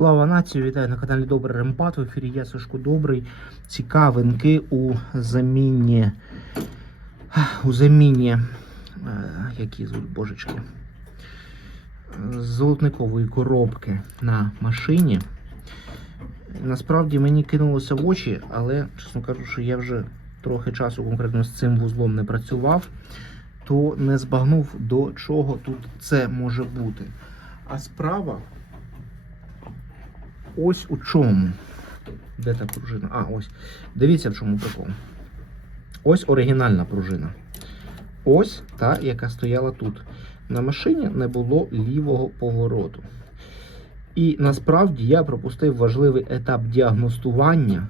Слава нації! Вітаю на каналі Добрий Ремпат. В ефірі я Сашко Добрий. Цікавинки у заміні. У заміні. е, Які звуть божечки? З Золотникової коробки на машині. Насправді мені кинулося в очі, але, чесно кажучи, я вже трохи часу конкретно з цим вузлом не працював, то не збагнув, до чого тут це може бути. А справа ось у чому. Де та пружина? А, ось. Дивіться, в чому прикол. Ось оригінальна пружина. Ось та, яка стояла тут. На машині не було лівого повороту. І насправді я пропустив важливий етап діагностування.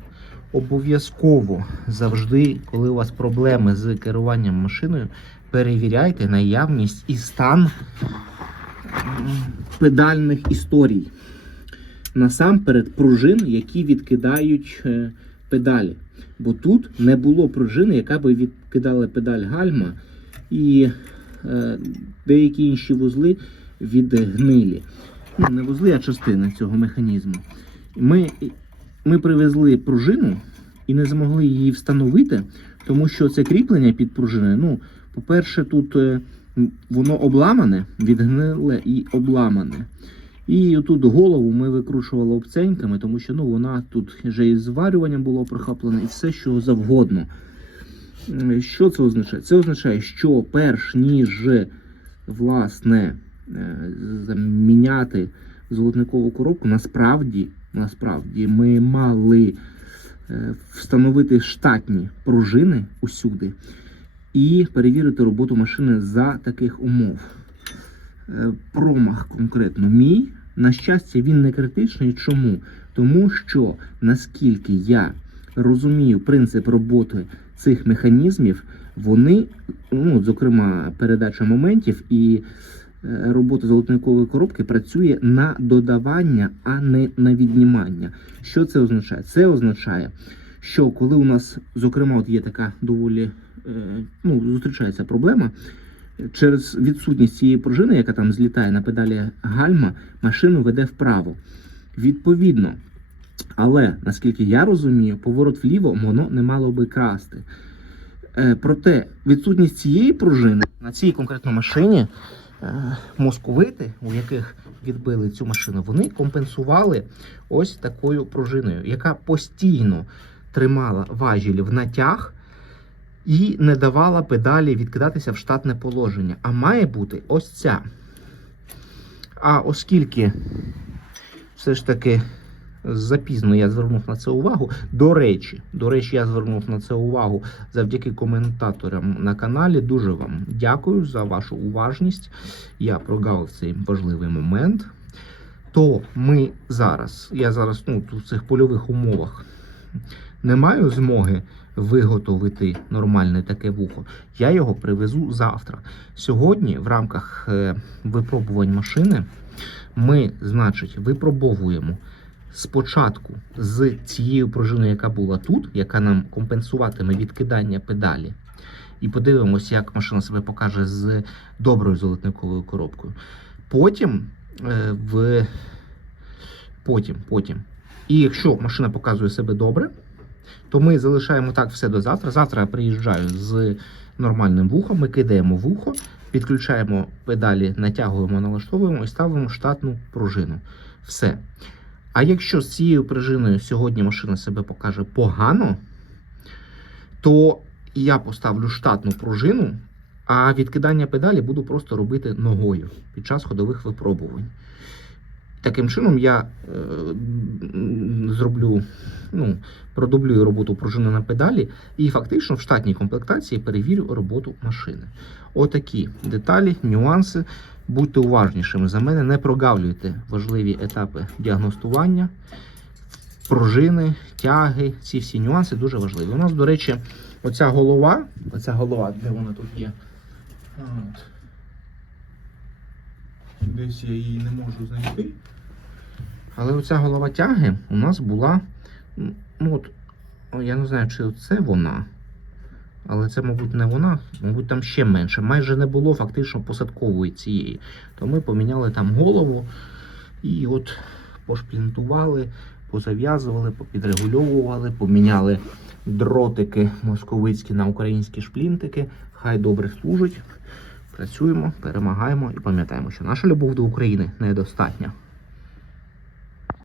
Обов'язково завжди, коли у вас проблеми з керуванням машиною, перевіряйте наявність і стан педальних історій. Насамперед пружин, які відкидають е, педалі. Бо тут не було пружини, яка би відкидала педаль гальма, і е, деякі інші вузли відгнилі. Ну, не вузли, а частини цього механізму. Ми, ми привезли пружину і не змогли її встановити, тому що це кріплення під пружиною. Ну, по-перше, тут е, воно обламане, відгниле і обламане. І тут голову ми викручували обценьками, тому що ну, вона тут вже і зварюванням було прихоплена, і все, що завгодно. Що це означає? Це означає, що перш ніж власне е, заміняти золотникову коробку, насправді, насправді ми мали е, встановити штатні пружини усюди і перевірити роботу машини за таких умов. Е, Промах конкретно мій. На щастя, він не критичний. Чому? Тому що наскільки я розумію принцип роботи цих механізмів, вони, ну, зокрема, передача моментів і е, робота золотникової коробки працює на додавання, а не на віднімання. Що це означає? Це означає, що коли у нас, зокрема, от є така доволі е, ну, зустрічається проблема. Через відсутність цієї пружини, яка там злітає на педалі гальма, машину веде вправо. Відповідно, але наскільки я розумію, поворот вліво воно не мало би красти. Е, проте відсутність цієї пружини на цій конкретно машині е, московити, у яких відбили цю машину, вони компенсували ось такою пружиною, яка постійно тримала важіль в натяг і не давала педалі відкидатися в штатне положення. А має бути ось ця. А оскільки все ж таки запізно я звернув на це увагу. До речі, до речі, я звернув на це увагу завдяки коментаторам на каналі. Дуже вам дякую за вашу уважність. Я прогавив цей важливий момент. То ми зараз, я зараз ну, в цих польових умовах не маю змоги виготовити нормальне таке вухо. Я його привезу завтра. Сьогодні, в рамках е, випробувань машини, ми, значить, випробовуємо спочатку з цією пружиною, яка була тут, яка нам компенсуватиме відкидання педалі. І подивимося, як машина себе покаже з доброю золотниковою коробкою. Потім е, в потім, потім. І якщо машина показує себе добре, то ми залишаємо так все до завтра. Завтра я приїжджаю з нормальним вухом, ми кидаємо вухо, підключаємо педалі, натягуємо, налаштовуємо і ставимо штатну пружину. Все. А якщо з цією пружиною сьогодні машина себе покаже погано, то я поставлю штатну пружину, а відкидання педалі буду просто робити ногою під час ходових випробувань. Таким чином я е, зроблю, ну, продублюю роботу пружини на педалі і фактично в штатній комплектації перевірю роботу машини. Отакі деталі, нюанси. Будьте уважнішими за мене, не прогавлюйте важливі етапи діагностування, пружини, тяги. Ці всі нюанси дуже важливі. У нас, до речі, оця голова, оця голова, де вона тут є. От. Десь я її не можу знайти. Але оця голова тяги у нас була. Ну от, я не знаю, чи це вона. Але це, мабуть, не вона, мабуть, там ще менше. Майже не було фактично посадкової цієї. То ми поміняли там голову і от пошплінтували, позав'язували, попідрегульовували, поміняли дротики московицькі на українські шплінтики. Хай добре служать. Працюємо, перемагаємо і пам'ятаємо, що наша любов до України недостатня.